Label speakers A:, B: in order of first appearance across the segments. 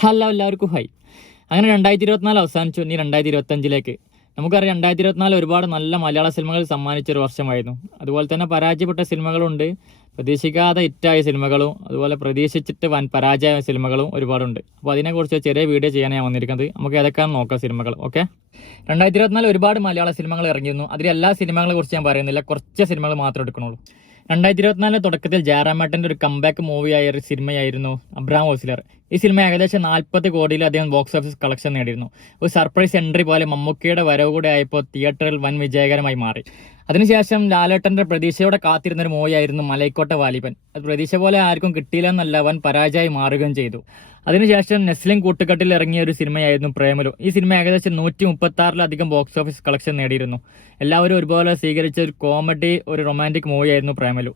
A: Hello എല്ലാവർക്കും high. അങ്ങനെ രണ്ടായിരത്തി ഇരുപത്തിനാല് അവസാനിച്ചു. ഇനി രണ്ടായിരത്തി ഇരുപത്തഞ്ചിലേക്ക് നമുക്കറിയാം രണ്ടായിരത്തി ഇരുപത്തിനാല് ഒരുപാട് നല്ല മലയാള സിനിമകൾ സമ്മാനിച്ച ഒരു വർഷമായിരുന്നു. അതുപോലെ തന്നെ പരാജയപ്പെട്ട സിനിമകളുണ്ട്. പ്രതീക്ഷിക്കാതെ ഹിറ്റായ സിനിമകളും അതുപോലെ പ്രതീക്ഷിച്ചിട്ട് വൻ പരാജയമായ സിനിമകളും ഒരുപാടുണ്ട്. അപ്പോൾ അതിനെക്കുറിച്ച് ചെറിയ വീഡിയോ ചെയ്യാനാണ് ഞാൻ വന്നിരിക്കുന്നത്. നമുക്ക് ഏതൊക്കെയാണ് നോക്കാം സിനിമകൾ ഓക്കെ? രണ്ടായിരത്തി ഇരുപത്തിനാല് ഒരുപാട് മലയാള സിനിമകൾ ഇറങ്ങിയിരുന്നു. അതിൽ എല്ലാ സിനിമകളെ കുറിച്ച് ഞാൻ പറയുന്നില്ല. കുറച്ച് സിനിമകൾ മാത്രം എടുക്കണുള്ളൂ രണ്ടായിരത്തി ഇരുപത്തിനാലിലെ തുടക്കത്തിൽ ജയറാമേട്ടന്റെ ഒരു കംബാക്ക് മൂവിയായ ഒരു സിനിമയായിരുന്നു അബ്രാം ഓസിലർ ഈ സിനിമ ഏകദേശം നാൽപ്പത് കോടിയിലധികം ബോക്സ് ഓഫീസ് കളക്ഷൻ നേടിയിരുന്നു. ഒരു സർപ്രൈസ് എൻട്രി പോലെ മമ്മൂക്കയുടെ വരവ് കൂടെ ആയപ്പോൾ തിയേറ്ററിൽ വൻ വിജയകരമായി മാറി. അതിനുശേഷം ലാലേട്ടന്റെ പ്രതീക്ഷയോടെ കാത്തിരുന്ന ഒരു മൂവിയായിരുന്നു മലൈക്കോട്ട വാലിബൻ അത് പ്രതീക്ഷ പോലെ ആർക്കും കിട്ടിയില്ലെന്നല്ല അവൻ പരാജയമായി മാറുകയും ചെയ്തു. അതിനുശേഷം നെസ്ലിംഗ് കൂട്ടുകെട്ടിൽ ഇറങ്ങിയ ഒരു സിനിമയായിരുന്നു പ്രേമലു. ഈ സിനിമ ഏകദേശം നൂറ്റി മുപ്പത്തി ആറിലധികം ബോക്സ് ഓഫീസ് കളക്ഷൻ നേടിയിരുന്നു. എല്ലാവരും ഒരുപോലെ സ്വീകരിച്ച ഒരു കോമഡി ഒരു റൊമാന്റിക് മൂവിയായിരുന്നു പ്രേമലു.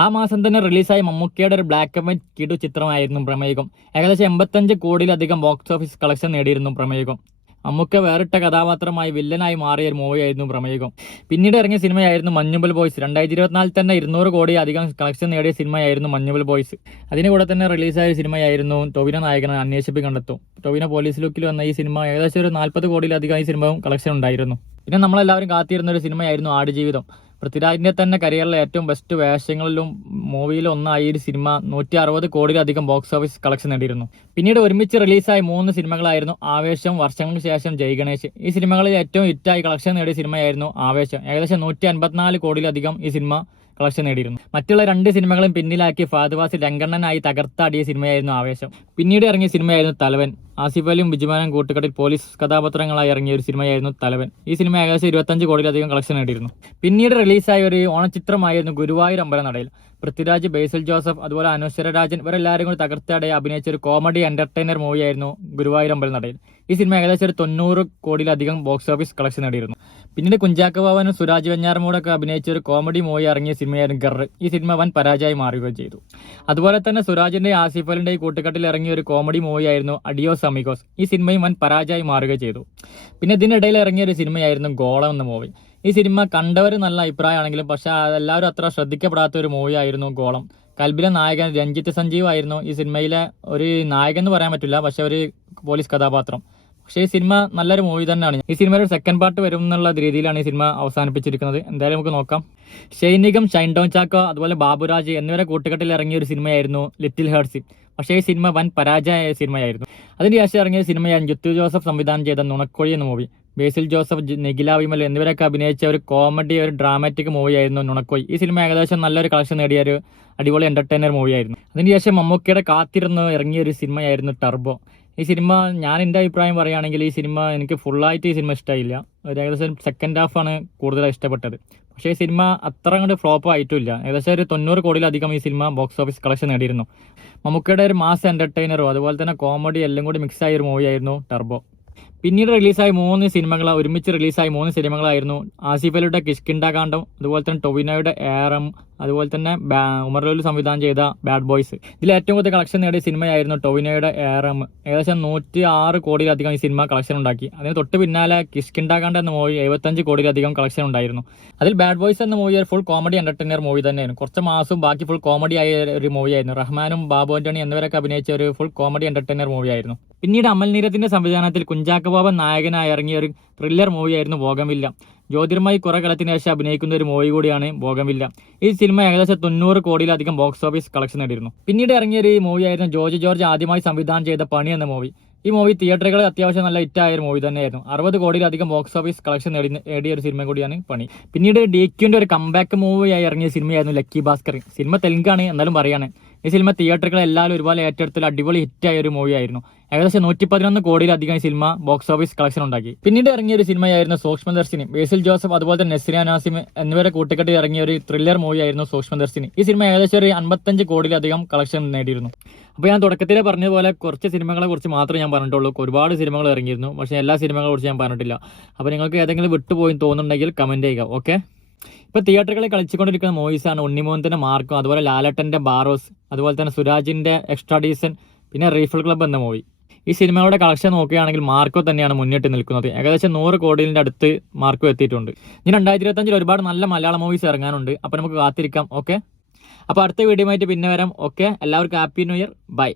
A: ആ മാസം തന്നെ റിലീസായ മമ്മൂക്കയുടെ ഒരു ബ്ലാക്ക് ആൻഡ് വൈറ്റ് കിടു ചിത്രമായിരുന്നു പ്രമേയകം ഏകദേശം എൺപത്തഞ്ച് കോടിയിലധികം ബോക്സ് ഓഫീസ് കളക്ഷൻ നേടിയിരുന്നു പ്രമേയുഗം മമ്മൂക്ക വേറിട്ട കഥാപാത്രമായി വില്ലനായി മാറിയ ഒരു മൂവിയായിരുന്നു പ്രമേയകം പിന്നീട് ഇറങ്ങിയ സിനിമയായിരുന്നു മഞ്ഞുമ്പൽ ബോയ്സ്. രണ്ടായിരത്തി ഇരുപത്തിനാലിൽ തന്നെ ഇരുന്നൂറ് കോടി അധികം കളക്ഷൻ നേടിയ സിനിമയായിരുന്നു മഞ്ഞുമ്പൽ ബോയ്സ്. അതിന് കൂടെ തന്നെ റിലീസായ സിനിമയായിരുന്നു ടൊവിന നായകനെ അന്വേഷിപ്പ് കണ്ടെത്തും. ടൊവിന പോലീസ് ലുക്കിൽ വന്ന ഈ സിനിമ ഏകദേശം ഒരു നാൽപ്പത് കോടിയിലധികം ഈ സിനിമയും കളക്ഷൻ ഉണ്ടായിരുന്നു. പിന്നെ നമ്മളെല്ലാവരും കാത്തിരുന്ന ഒരു സിനിമയായിരുന്നു ആടുജീവിതം. പൃഥ്വിരാജിന്റെ തന്നെ കരിയറിലെ ഏറ്റവും ബെസ്റ്റ് വേഷങ്ങളിലും മൂവിയിലും ഒന്നായി ഒരു സിനിമ നൂറ്റി അറുപത് കോടിയിലധികം ബോക്സ് ഓഫീസ് കളക്ഷൻ നേടിയിരുന്നു. പിന്നീട് ഒരുമിച്ച് റിലീസായ മൂന്ന് സിനിമകളായിരുന്നു ആവേശം വർഷങ്ങൾക്ക് ശേഷം ജയ് ഗണേശ്. ഈ സിനിമകളിൽ ഏറ്റവും ഹിറ്റായി കളക്ഷൻ നേടിയ സിനിമയായിരുന്നു ആവേശം. ഏകദേശം നൂറ്റി അൻപത്തിനാല് കോടിയിലധികം ഈ സിനിമ കളക്ഷൻ നേടിയിരുന്നു. മറ്റുള്ള രണ്ട് സിനിമകളും പിന്നിലാക്കി ഫാദുവാസി രംഗണ്ണനായി തകർത്താടിയ സിനിമയായിരുന്നു ആവേശം. പിന്നീട് ഇറങ്ങിയ സിനിമയായിരുന്നു തലവൻ. ആസിഫ് അലിയും ബിജുമാനും കൂട്ടുകെട്ടിൽ പോലീസ് കഥാപാത്രങ്ങളായി ഇറങ്ങിയ ഒരു സിനിമയായിരുന്നു തലവൻ. ഈ സിനിമ ഏകദേശം ഇരുപത്തഞ്ച് കോടിയിലധികം കളക്ഷൻ നേടിയിരുന്നു. പിന്നീട് റിലീസായ ഒരു ഓണചിത്രമായിരുന്നു ഗുരുവായൂർ അമ്പല നടയിൽ പൃഥ്വിരാജ് ബേസിൽ ജോസഫ് അതുപോലെ അനുശ്വര രാജൻ ഇവരെല്ലാവരും കൂടി തകർത്താടെ അഭിനയിച്ച ഒരു കോമഡി എന്റർടൈനർ മൂവിയായിരുന്നു ഗുരുവായൂർ അമ്പല നടയിൽ ഈ സിനിമ ഏകദേശം ഒരു തൊണ്ണൂറ് കോടിയിലധികം ബോക്സ് ഓഫീസ് കളക്ഷൻ നേടിയിരുന്നു. പിന്നീട് കുഞ്ചാക്ക ബാബനും സുരാജ് വെഞ്ഞാറമൂടൊക്കെ അഭിനയിച്ച ഒരു കോമഡി മൂവി ഇറങ്ങിയ സിനിമയായിരുന്നു ഗർ ഈ സിനിമ വൻ പരാജയമായി മാറുകയും ചെയ്തു. അതുപോലെ തന്നെ സുരാജിന്റെ ആസിഫ് അലിന്റെ കൂട്ടുകെട്ടിൽ ഇറങ്ങിയ ഒരു കോമഡി മൂവി ആയിരുന്നു അഡിയോ അമിഗോസ് ഈ സിനിമയും വൻ പരാജയമായി മാറുകയും ചെയ്തു. പിന്നെ ഇതിനിടയിൽ ഇറങ്ങിയ ഒരു സിനിമയായിരുന്നു ഗോളം എന്ന മൂവി ഈ സിനിമ കണ്ടവർ നല്ല അഭിപ്രായമാണെങ്കിലും പക്ഷെ അതെല്ലാവരും അത്ര ശ്രദ്ധിക്കപ്പെടാത്ത ഒരു മൂവി ആയിരുന്നു ഗോളം. കൽബിലെ നായകൻ രഞ്ജിത്ത് സഞ്ജീവ് ആയിരുന്നു ഈ സിനിമയിലെ ഒരു നായകൻ എന്ന് പറയാൻ പറ്റില്ല പക്ഷെ ഒരു പോലീസ് കഥാപാത്രം. പക്ഷേ ഈ സിനിമ നല്ലൊരു മൂവി തന്നെയാണ്. ഈ സിനിമയുടെ സെക്കൻഡ് പാർട്ട് വരും എന്നുള്ള രീതിയിലാണ് ഈ സിനിമ അവസാനിപ്പിച്ചിരിക്കുന്നത്. എന്തായാലും നമുക്ക് നോക്കാം. ഷൈനികം ഷൈൻ ഡോൺ ചാക്കോ അതുപോലെ ബാബുരാജ് എന്നിവരെ കൂട്ടുകെട്ടിൽ ഇറങ്ങിയ ഒരു സിനിമയായിരുന്നു ലിറ്റിൽ ഹേർട്സി പക്ഷേ ഈ സിനിമ വൻ പരാജയ സിനിമയായിരുന്നു. അതിന് ശേഷം ഇറങ്ങിയ സിനിമയാണ് ജിത്തു ജോസഫ് സംവിധാനം ചെയ്ത നുണക്കോഴി എന്ന മൂവി. ബേസിൽ ജോസഫ് നിഖില വിമൽ എന്നിവരൊക്കെ അഭിനയിച്ച ഒരു കോമഡി ഒരു ഡ്രാമാറ്റിക് മൂവിയായിരുന്നു നുണക്കോയി ഈ സിനിമ ഏകദേശം നല്ലൊരു കളക്ഷൻ നേടിയ ഒരു അടിപൊളി എന്റർടൈനർ മൂവിയായിരുന്നു അതിനുശേഷം മമ്മൂക്കയുടെ കാത്തിരുന്ന് ഇറങ്ങിയ ഒരു സിനിമയായിരുന്നു ടർബോ ഈ സിനിമ ഞാൻ എന്റെ അഭിപ്രായം പറയുകയാണെങ്കിൽ ഈ സിനിമ എനിക്ക് ഫുള്ളായിട്ട് ഈ സിനിമ ഇഷ്ടമായില്ല ഒരു ഏകദേശം സെക്കൻഡ് ഹാഫാണ് കൂടുതൽ ഇഷ്ടപ്പെട്ടത്. പക്ഷേ ഈ സിനിമ അത്ര അങ്ങോട്ട് ഫ്ലോപ്പ് ആയിട്ടില്ല. ഏകദേശം ഒരു തൊണ്ണൂറ് കോടിയിലധികം ഈ സിനിമ ബോക്സ് ഓഫീസ് കളക്ഷൻ നേടിയിരുന്നു. മമ്മൂക്കയുടെ ഒരു മാസ് എന്റർടൈനറും അതുപോലെ തന്നെ കോമഡി എല്ലാം കൂടി മിക്സ് ആയ ഒരു മൂവിയായിരുന്നു ടർബോ പിന്നീട് റിലീസായ മൂന്ന് സിനിമകൾ ഒരുമിച്ച് റിലീസായ മൂന്ന് സിനിമകളായിരുന്നു ആസിഫ് അലിയുടെ കിഷ്കിണ്ട കാണ്ഡം അതുപോലെ തന്നെ ടൊവിനോയുടെ ഏറം അതുപോലെ തന്നെ ഉമർലോലു ഉമർ ലുലു സംവിധാനം ചെയ്ത ബാഡ് ബോയ്സ് ഇതിൽ ഏറ്റവും കൂടുതൽ കളക്ഷൻ നേടിയ സിനിമയായിരുന്നു ടൊവിനോയുടെ ഏറം. ഏകദേശം നൂറ്റി ആറ് കോടിയിലധികം ഈ സിനിമ കളക്ഷൻ ഉണ്ടാക്കി. അതിന് തൊട്ട് പിന്നാലെ കിഷ്കിണ്ട കാണ്ഡം എന്ന മൂവി എഴുപത്തഞ്ച് കോടിയിലധികം കളക്ഷൻ ഉണ്ടായിരുന്നു. അതിൽ ബാഡ് ബോയ്സ് എന്ന മൂവി ഒരു ഫുൾ കോമഡി എന്റർടൈനർ മൂവി തന്നെയായിരുന്നു. കുറച്ച് മാസം ബാക്കി ഫുൾ കോമഡി ആയ ഒരു മൂവിയായിരുന്നു റഹ്മാനും ബാബു ആന്റണി എന്നിവരൊക്കെ അഭിനയിച്ച ഒരു ഫുൾ കോമഡി എന്റർടൈനർ മൂവിയായിരുന്നു പിന്നീട് അമൽ നീരത്തിന്റെ സംവിധാനത്തിൽ കുഞ്ചാക്ക ബാബൻ നായകനായി ഇറങ്ങിയ ഒരു ത്രില്ലർ മൂവിയായിരുന്നു ഭോഗമില്ല ജ്യോതിർമായി കുറെ കാലത്തിന് ശേഷം അഭിനയിക്കുന്ന ഒരു മൂവി കൂടിയാണ് ഭോഗമില്ല ഈ സിനിമ ഏകദേശം തൊണ്ണൂറ് കോടിയിലധികം ബോക്സ് ഓഫീസ് കളക്ഷൻ നേടിയിരുന്നു. പിന്നീട് ഇറങ്ങിയ ഒരു മൂവിയായിരുന്നു ജോർജ് ജോർജ് ആദ്യമായി സംവിധാനം ചെയ്ത പണി എന്ന മൂവി ഈ മൂവി തിയേറ്ററുകളിൽ അത്യാവശ്യം നല്ല ഹിറ്റായ ഒരു മൂവി തന്നെയായിരുന്നു. അറുപത് കോടിയിലധികം ബോക്സ് ഓഫീസ് കളക്ഷൻ നേടി നേടിയ ഒരു സിനിമ കൂടിയാണ് പണി. പിന്നീട് ഡി ക്യുവിന്റെ ഒരു കംബാക്ക് മൂവിയായി ഇറങ്ങിയ സിനിമയായിരുന്നു ലക്കി ഭാസ്കർ സിനിമ തെലുങ്കാണ് എന്നാലും പറയാണ്. ഈ സിനിമ തിയേറ്ററുകൾ എല്ലാവരും ഒരുപോലെ ഏറ്റെടുത്തിൽ അടിപൊളി ഹിറ്റായ ഒരു മൂവി ആയിരുന്നു. ഏകദേശം നൂറ്റി പതിനൊന്ന് കോടിയിലധികം സിനിമ ബോക്സ് ഓഫീസ് കളക്ഷൻ ഉണ്ടാക്കി. പിന്നീട് ഇറങ്ങിയ ഒരു സിനിമയായിരുന്നു സൂക്ഷ്മദർശിനി ബേസിൽ ജോസഫ് അതുപോലെ തന്നെ നസ്രിയ നാസിം എന്നിവരെ കൂട്ടിക്കെട്ടി ഇറങ്ങിയ ഒരു ത്രില്ലർ മൂവിയായിരുന്നു സൂക്ഷ്മദർശിനി ഈ സിനിമ ഏകദേശം ഒരു അൻപത്തഞ്ച് കോടിയിലധികം കളക്ഷൻ നേടിയിരുന്നു. അപ്പോൾ ഞാൻ തുടക്കത്തിലെ പറഞ്ഞതുപോലെ കുറച്ച് സിനിമകളെ കുറിച്ച് മാത്രമേ ഞാൻ പറഞ്ഞിട്ടുള്ളൂ. ഒരുപാട് സിനിമകൾ ഇറങ്ങിയിരുന്നു. പക്ഷേ എല്ലാ സിനിമകളെ കുറിച്ച് ഞാൻ പറഞ്ഞിട്ടില്ല. അപ്പോൾ നിങ്ങൾക്ക് ഏതെങ്കിലും വിട്ടുപോയി തോന്നുന്നുണ്ടെങ്കിൽ കമന്റ് ചെയ്യുക. ഓക്കെ ഇപ്പോൾ തിയേറ്ററുകളിൽ കളിച്ചുകൊണ്ടിരിക്കുന്ന മൂവീസാണ് ഉണ്ണിമോഹന്റെ മാർക്കും അതുപോലെ ലാലട്ടന്റെ ബാറോസ് അതുപോലെ തന്നെ സുരാജിന്റെ എക്സ്ട്രാ ഡീസൻ പിന്നെ റീഫിൾ ക്ലബ് എന്ന മൂവി. ഈ സിനിമകളുടെ കളക്ഷൻ നോക്കുകയാണെങ്കിൽ മാർക്കോ തന്നെയാണ് മുന്നിട്ട് നിൽക്കുന്നത്. ഏകദേശം നൂറ് കോടിയുടെ അടുത്ത് മാർക്കോ എത്തിയിട്ടുണ്ട്. ഇനി രണ്ടായിരത്തി ഇരുപത്തഞ്ചിൽ ഒരുപാട് നല്ല മലയാള മൂവീസ് ഇറങ്ങാനുണ്ട്. അപ്പോൾ നമുക്ക് കാത്തിരിക്കാം. ഓക്കെ? അപ്പോൾ അടുത്ത വീഡിയോ ആയിട്ട് പിന്നെ വരാം. ഓക്കെ? എല്ലാവർക്കും ഹാപ്പി ന്യൂ ഇയർ. ബൈ.